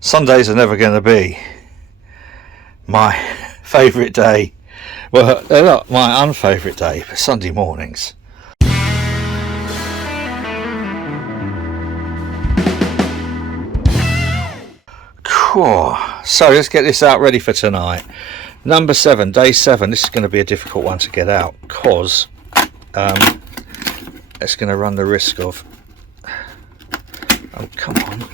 Sundays are never going to be my favourite day. Well, they're not my unfavourite day, but Sunday mornings. Cool. So let's get this out ready for tonight. Number 7, day 7. This is going to be a difficult one to get out because it's going to run the risk of... Oh, come on.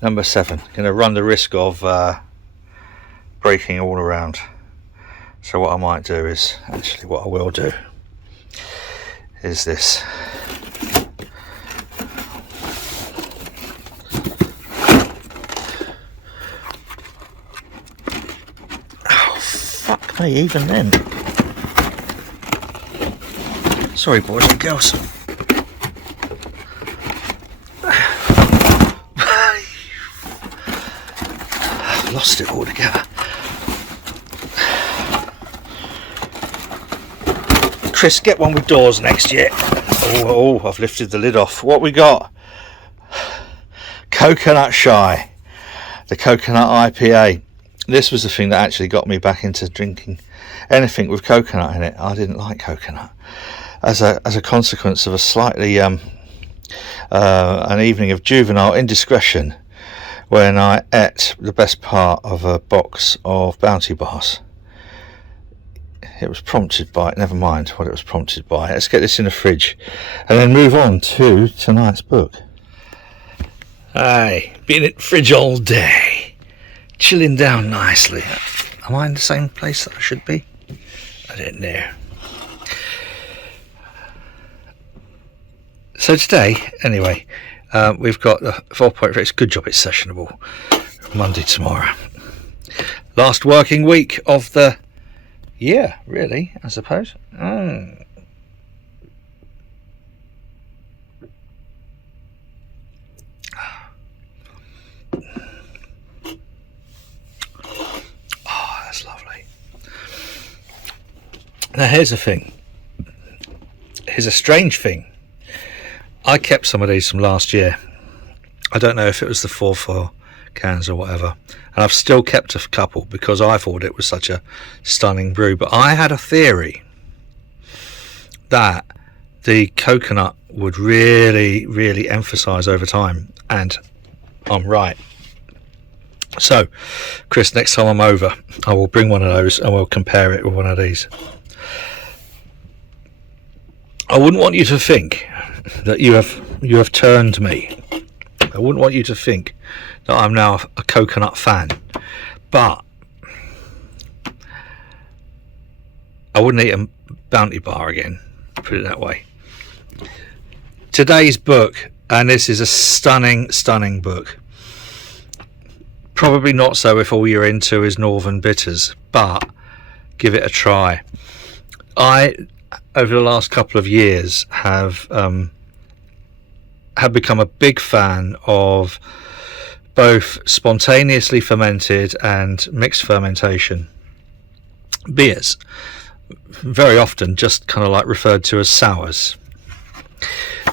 Number 7. Going to run the risk of breaking all around. So what I might do is... Actually, what I will do is this. Oh, fuck me, even then. Sorry, boys and girls. I've lost it altogether. Chris, get one with doors next year. Oh, I've lifted the lid off. What we got? Coconut Shy. The coconut IPA. This was the thing that actually got me back into drinking anything with coconut in it. I didn't like coconut. As a consequence of a slightly an evening of juvenile indiscretion when I ate the best part of a box of Bounty Bars. It was prompted by, never mind what it was prompted by. Let's get this in the fridge and then move on to tonight's book. Aye, been in the fridge all day, chilling down nicely. Am I in the same place that I should be? I don't know. So today, anyway, we've got the 4.6. Good job it's sessionable. Monday tomorrow. Last working week of the year, really, I suppose. Oh, that's lovely. Now here's the thing. Here's a strange thing. I kept some of these from last year. I don't know if it was the 4 cans or whatever, and I've still kept a couple because I thought it was such a stunning brew. But I had a theory that the coconut would really emphasize over time, and I'm right. So Chris, next time I'm over, I will bring one of those and we'll compare it with one of these. I wouldn't want you to think that you have turned me. I wouldn't want you to think that I'm now a coconut fan, but I wouldn't eat a Bounty Bar again, put it that way. Today's book, and this is a stunning book. Probably not so if all you're into is Northern Bitters, but give it a try. I, over the last couple of years, have become a big fan of both spontaneously fermented and mixed fermentation beers, very often just kind of like referred to as sours.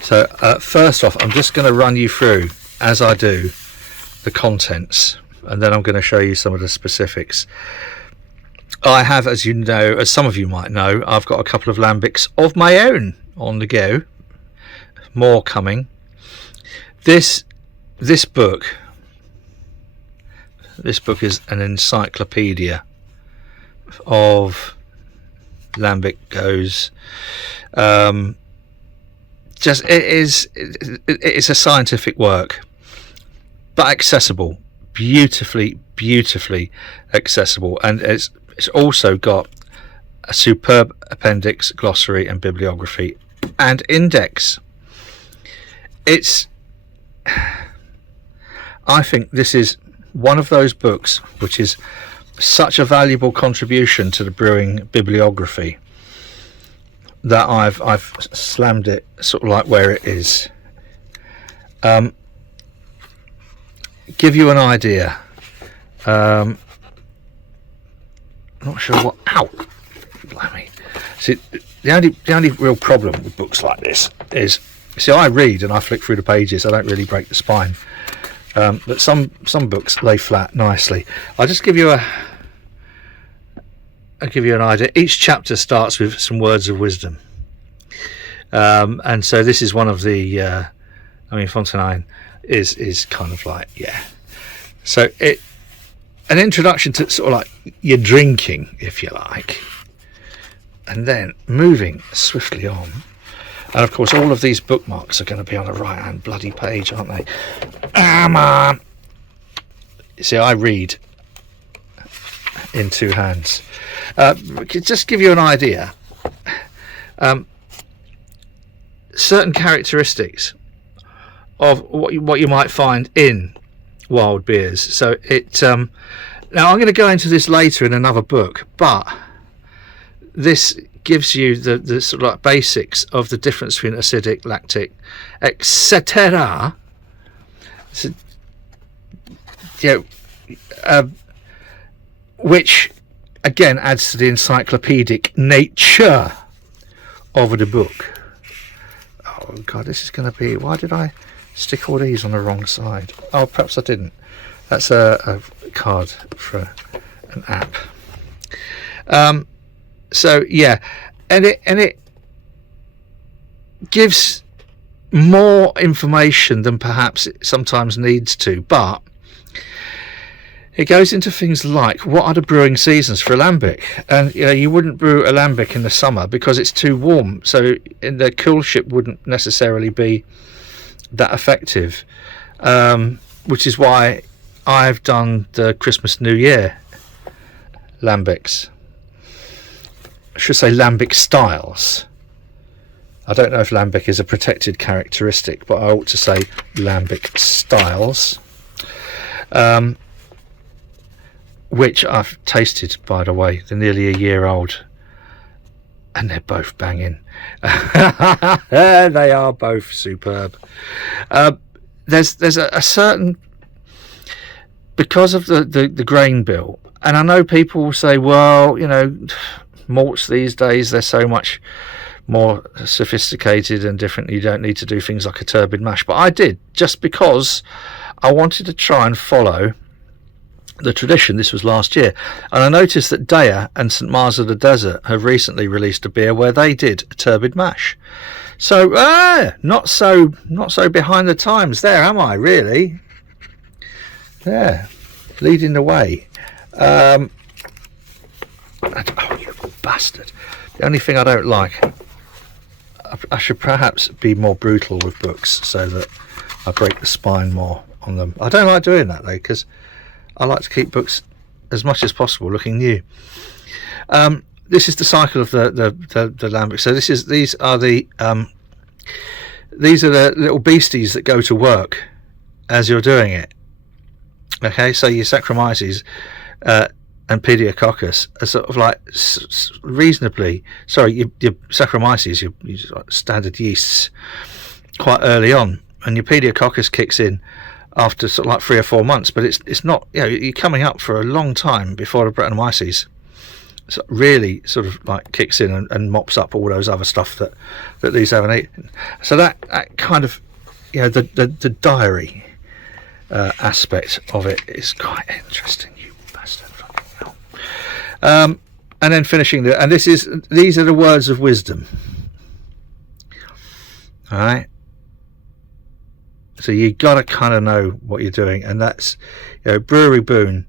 So first off, I'm just going to run you through, as I do, the contents, and then I'm going to show you some of the specifics. I have, as you know, as some of you might know, I've got a couple of lambics of my own on the go. More coming. This book is an encyclopedia of lambic goes. It's a scientific work, but accessible, beautifully accessible, and it's also got a superb appendix, glossary and bibliography and index. I think this is one of those books which is such a valuable contribution to the brewing bibliography that I've slammed it sort of like where it is. Give you an idea. Not sure what. Ow! Blimey. See, the only real problem with books like this is, see, I read and I flick through the pages. I don't really break the spine. But some books lay flat nicely. I'll give you an idea. Each chapter starts with some words of wisdom, and so this is one of the. Fontenay is kind of like, yeah. So an introduction to sort of like your drinking, if you like, and then moving swiftly on. And of course, all of these bookmarks are going to be on the right-hand bloody page, aren't they? See, I read in two hands. Just give you an idea. Certain characteristics of what you might find in wild beers. So now I'm going to go into this later in another book, but this gives you the sort of like basics of the difference between acidic, lactic, etc. So, which again adds to the encyclopedic nature of the book. Oh God, this is going to be. Why did I stick all these on the wrong side? Oh, perhaps I didn't. That's a card for an app. So yeah, and it gives more information than perhaps it sometimes needs to, but it goes into things like what are the brewing seasons for alambic, and you wouldn't brew alambic in the summer because it's too warm, so the coolship wouldn't necessarily be that effective, which is why I've done the Christmas New Year lambics. I should say lambic styles. I don't know if lambic is a protected characteristic, but I ought to say lambic styles, which I've tasted, by the way. They're nearly a year old, and they're both banging. They are both superb. There's a certain, because of the grain bill, and I know people will say, well, malts these days, they're so much more sophisticated and different, you don't need to do things like a turbid mash, but I did, just because I wanted to try and follow the tradition. This was last year, and I noticed that Daya and St Mars of the Desert have recently released a beer where they did a turbid mash. So not so behind the times there, am I, really? Yeah, leading the way. Oh, you bastard. The only thing I don't like, I should perhaps be more brutal with books so that I break the spine more on them. I don't like doing that though, because I like to keep books as much as possible looking new. This is the cycle of the lambic. So these are the little beasties that go to work as you're doing it. Okay, so your Saccharomyces and Pediococcus are sort of like reasonably, your Saccharomyces, your standard yeasts, quite early on, and your Pediococcus kicks in after sort of like 3 or 4 months, but it's not, you're coming up for a long time before the Brettanomyces really sort of like kicks in and mops up all those other stuff that these haven't eaten. So that kind of, the diary aspect of it is quite interesting, you bastard. And then finishing these are the words of wisdom. All right. So you got to kind of know what you're doing, and that's, Brewery Boon.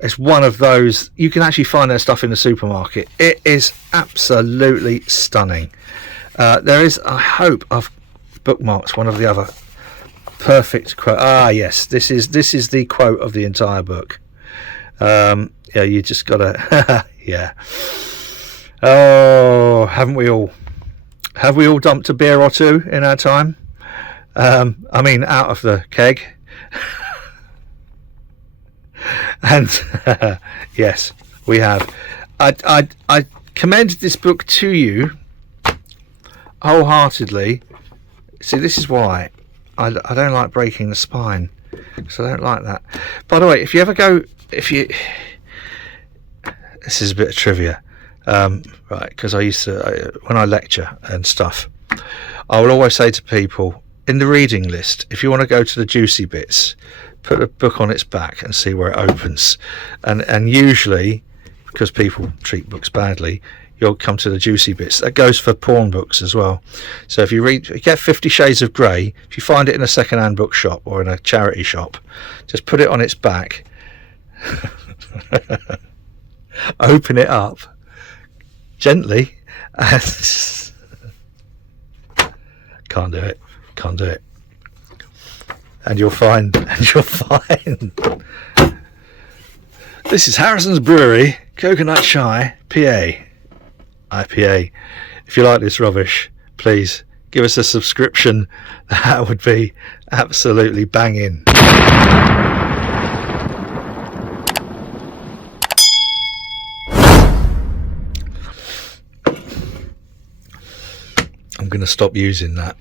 It's one of those, you can actually find their stuff in the supermarket. It is absolutely stunning. There is, I hope I've bookmarked one of the other perfect quote. Yes, this is the quote of the entire book. You just gotta yeah. Oh, have we all dumped a beer or two in our time? Out of the keg. And yes, we have. I commended this book to you wholeheartedly. See, this is why I don't like breaking the spine, because I don't like that. By the way, this is a bit of trivia, right? Because I used to, when I lecture and stuff, I will always say to people in the reading list, if you want to go to the juicy bits, put a book on its back and see where it opens. And usually, because people treat books badly, you'll come to the juicy bits. That goes for porn books as well. So if you get 50 Shades of Grey, if you find it in a second-hand bookshop or in a charity shop, just put it on its back, open it up gently, and can't do it. And you'll find this is Harrison's Brewery Coconut Shy PA IPA. If you like this rubbish, please give us a subscription. That would be absolutely banging. I'm going to stop using that.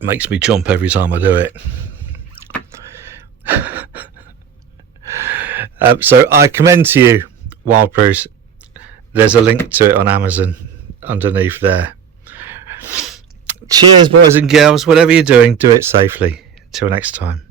It makes me jump every time I do it. So I commend to you Wild Brews. There's a link to it on Amazon underneath there. Cheers, boys and girls. Whatever you're doing, do it safely. Till next time.